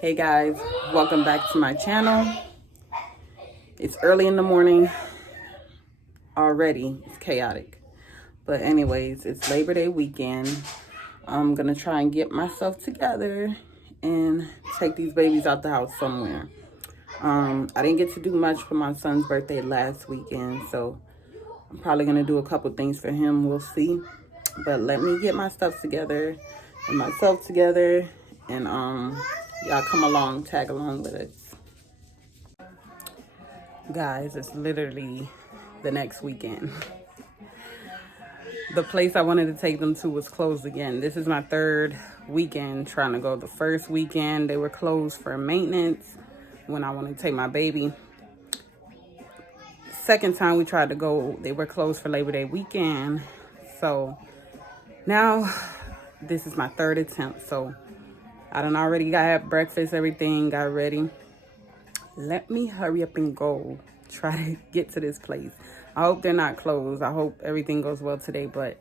Hey guys, welcome back to my channel. It's early in the morning already. It's chaotic. But anyways, it's Labor Day weekend. I'm gonna try and get myself together and take these babies out the house somewhere. I didn't get to do much for my son's birthday last weekend, so I'm probably gonna do a couple things for him. We'll see. But let me get my stuff together and myself together, and y'all come along, tag along with us. Guys, it's literally the next weekend. The place I wanted to take them to was closed again. This is my third weekend trying to go. The first weekend, they were closed for maintenance when I wanted to take my baby. Second time we tried to go, they were closed for Labor Day weekend. So now this is my third attempt. So I done already got breakfast, everything got ready. Let me hurry up and go try to get to this place. I hope they're not closed. I hope everything goes well today. But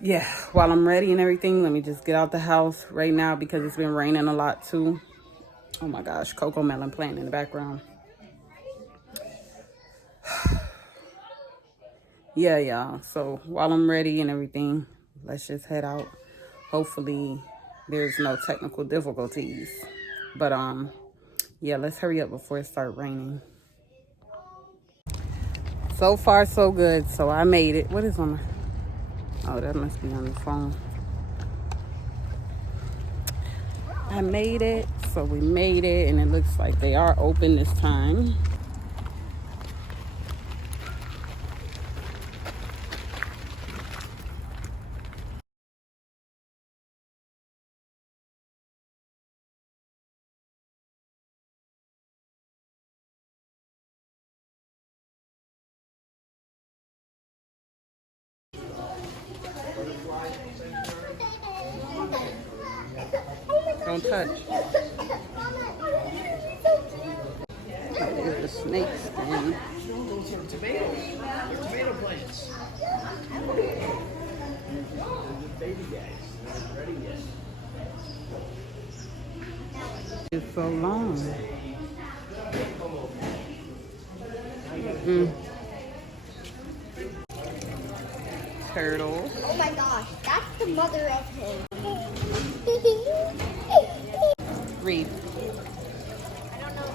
yeah, while I'm ready and everything, let me just get out the house right now because it's been raining a lot too. Oh my gosh, Coco Melon playing in the background. Yeah, y'all. So while I'm ready and everything, let's just head out. Hopefully there's no technical difficulties. But yeah, let's hurry up before it starts raining. So far, so good. So I made it. What is on my... Oh, that must be on the phone. I made it. So we made it, and it looks like they are open this time. Don't touch. There's the snakes and Those are tomatoes. They're tomato plants. The baby guys. They're ready yet. it's so long. Turtle. Oh my gosh, that's the mother of him. Read. I don't know.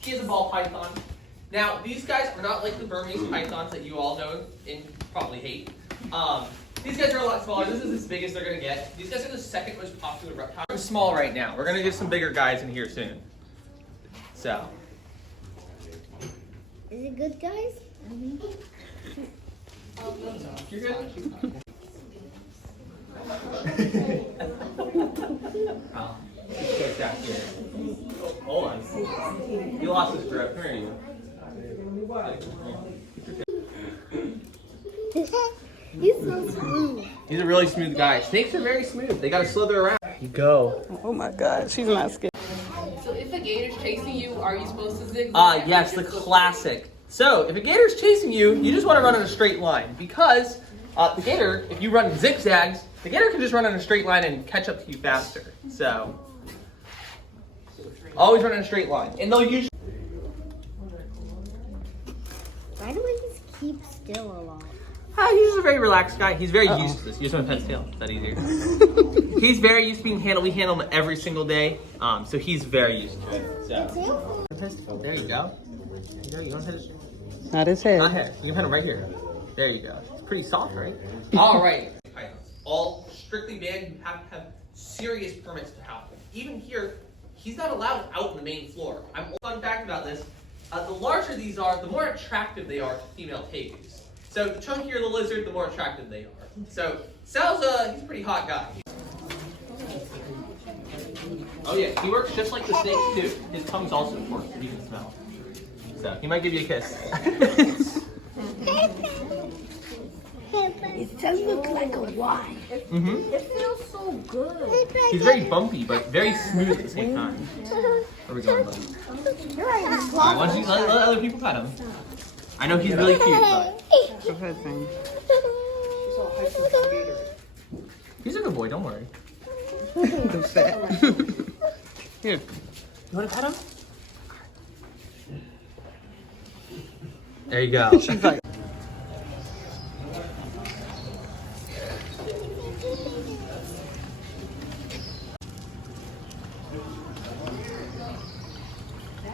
He has a ball python. Now, these guys are not like the Burmese pythons that you all know and probably hate. These guys are a lot smaller. This is as big as they're going to get. These guys are the second most popular reptile. They're small right now. We're going to get some bigger guys in here soon. So. Is it good, guys? You're good? Oh, just back here. Hold on. You lost his grip. Here you go. He's so smooth. He's a really smooth guy. Snakes are very smooth. They gotta slither around. You go. Oh my God, she's not scared. So if a gator's chasing you, are you supposed to zigzag? Yes, the classic. So if a gator's chasing you, you just want to run in a straight line because the gator, if you run in zigzags, the gator can just run in a straight line and catch up to you faster. So always run in a straight line, and they'll usually. Why do I just keep still a lot? He's just a very relaxed guy. He's very used to this. You just want to pet his tail. Is that easier? He's very used to being handled. We handle him every single day, so he's very used to it. So there you go. There you go. You want to pet his tail? Not his head. Not head. You can pet him right here. There you go. It's pretty soft, right? All right. All strictly banned. You have to have serious permits to have them. Even here, he's not allowed out on the main floor. Fun fact about this: the larger these are, the more attractive they are to female tegus. So the chunkier the lizard, the more attractive they are. So Sal's he's a pretty hot guy. Oh yeah, he works just like the snake too. His tongue's also forked, you can smell. So he might give you a kiss. It does look like a Y. Mm-hmm. It feels so good. He's very bumpy, but very smooth at the same time. Where are we going, buddy? Alright, why don't you let other people pet him? I know he's really cute, but he's a good boy, don't worry. The fat. Here. You want to pet him? There you go. She's like,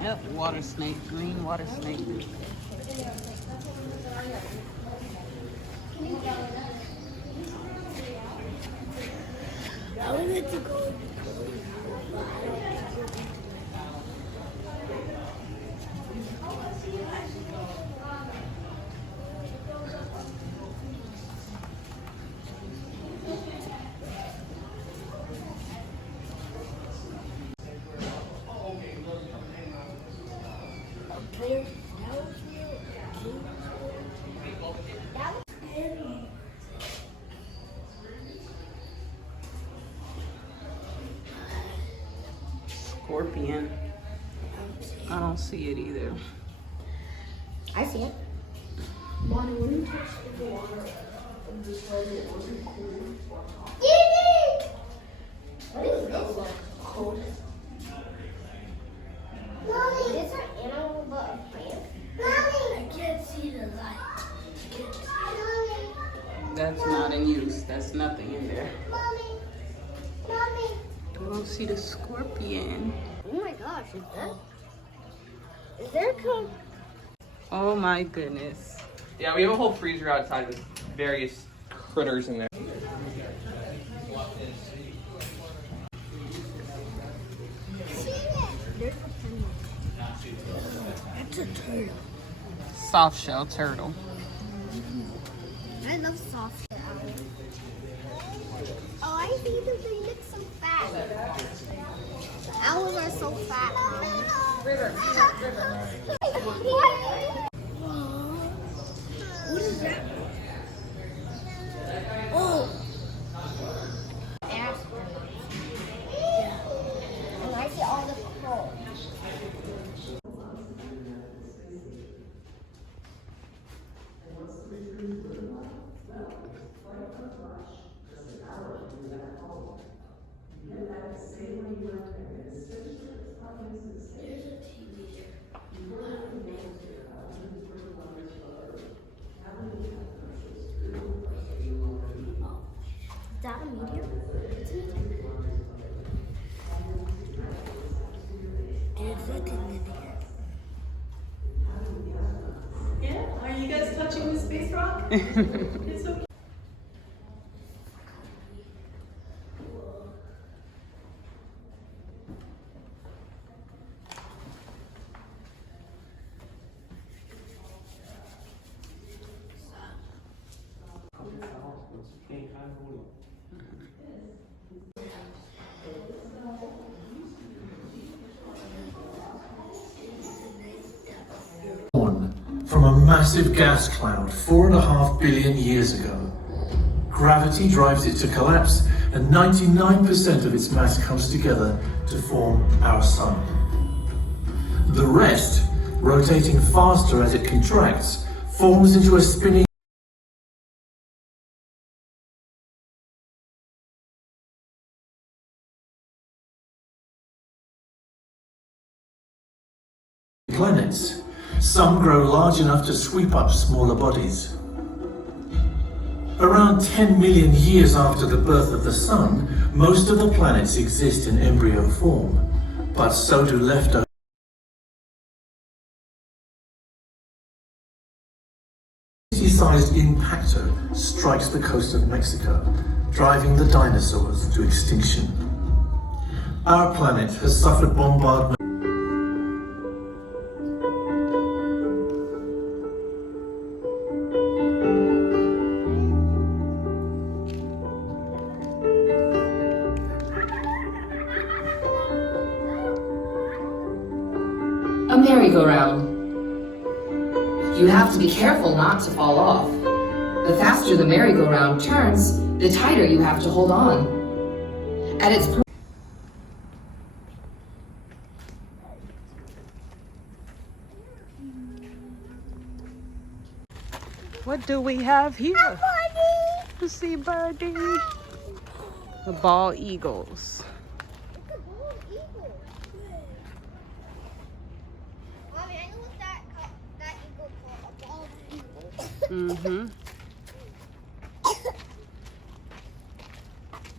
yep, water snake, green water snake. I wanted to go. Scorpion. I don't see it either. I see it. What is this? Mommy, is this an animal but a plant? I can't see the light. That's not in use. That's nothing in there. Mommy. I don't see the scorpion. Oh my gosh, is there Oh my goodness. Yeah, we have a whole freezer outside with various critters in there. That's a turtle. Soft shell turtle. I love soft shell. Oh, I see that they look so fat. Owls are so fat. River. What is that? Oh, And I see all the coal. Is that a medium? It's a medium. there's nothing in here. Yeah? Are you guys touching the space rock? It's okay. Born from a massive gas cloud 4.5 billion years ago. Gravity drives it to collapse, and 99% of its mass comes together to form our sun. The rest, rotating faster as it contracts, forms into a spinning planets. Some grow large enough to sweep up smaller bodies. Around 10 million years after the birth of the Sun, most of the planets exist in embryo form, but so do leftover. Sized impactor strikes the coast of Mexico, driving the dinosaurs to extinction. Our planet has suffered bombardment. merry-go-round. You have to be careful not to fall off. The faster the merry-go-round turns, the tighter you have to hold on. At its What do we have here? You see birdie? The bald eagles. Mommy, I know what that eagle called. A bald eagle. Mm-hmm.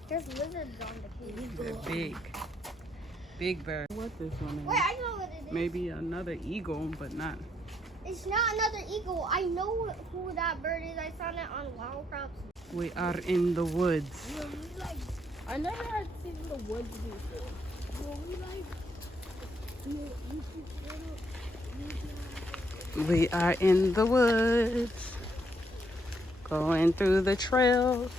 There's lizards on the cage. They're big. Big bird. What this one Wait, is? I know what it is. Maybe another eagle, but not. It's not another eagle. I know who that bird is. I saw it on Wildcrafts. We are in the woods. I never had seen the woods before. We are in the woods. Going through the trails.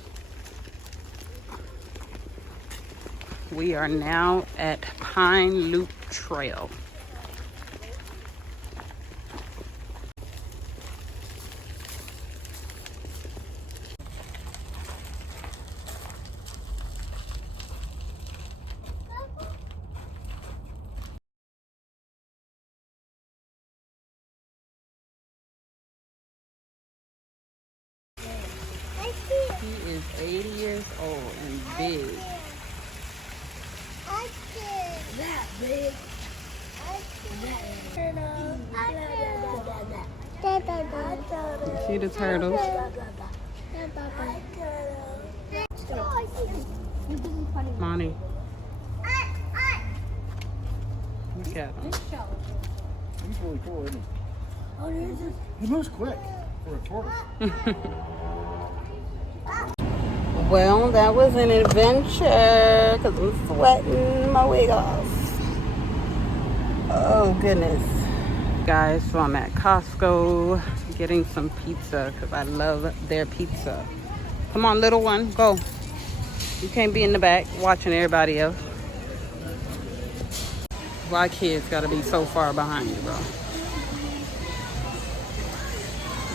We are now at Pine Loop Trail. He is 80 years old and big. That big. You see the turtles? Monty. Look at him. He's really cool, isn't he? He moves quick for a tortoise. Well, that was an adventure because I'm sweating my wig off. Oh, goodness. Guys, so I'm at Costco getting some pizza because I love their pizza. Come on, little one, go. You can't be in the back watching everybody else. Why kids gotta be so far behind you, bro?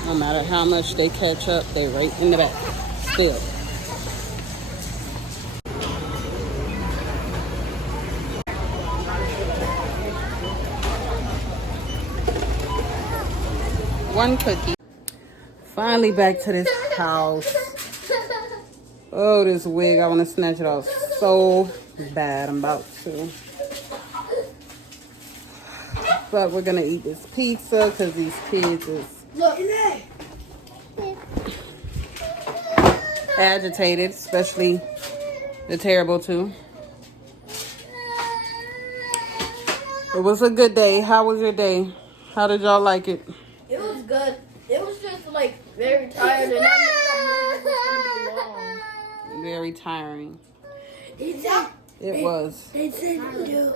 No matter how much they catch up, they right in the back still. One cookie. Finally back to this house. Oh, this wig, I want to snatch it off so bad. I'm about to. But we're going to eat this pizza because these kids is agitated, especially the terrible two. It was a good day. How was your day? How did y'all like it? It was good. It was just like very tired and I knew that movie was gonna be long. Very tiring. It was. They said there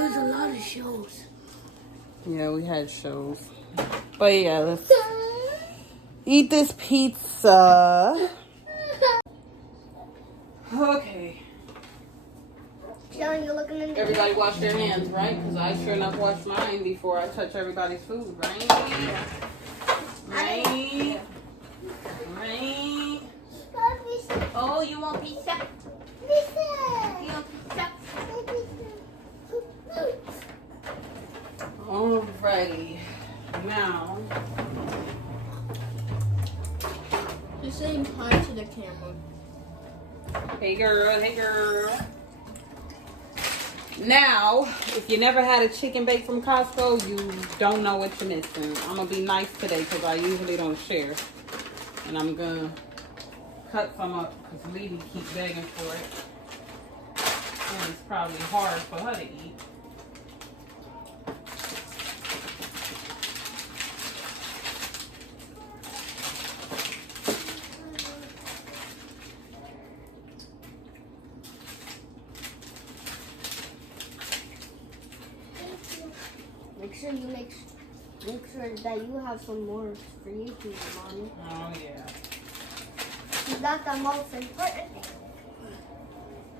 was a lot of shows. Yeah, we had shows. But yeah, let's eat this pizza. Okay. You're looking in the Everybody wash their hands, right? Because I sure enough wash mine before I touch everybody's food, right? Right? Right? Oh, you want pizza? You want pizza? Alrighty. Now. Just saying hi to the camera. Hey girl, hey girl. Now, if you never had a chicken bake from Costco, you don't know what you're missing. I'm going to be nice today because I usually don't share. And I'm going to cut some up because Lily keeps begging for it. And it's probably hard for her to eat. Make sure you make sure that you have some more for YouTube, Mommy. Oh, yeah. That's the most important thing.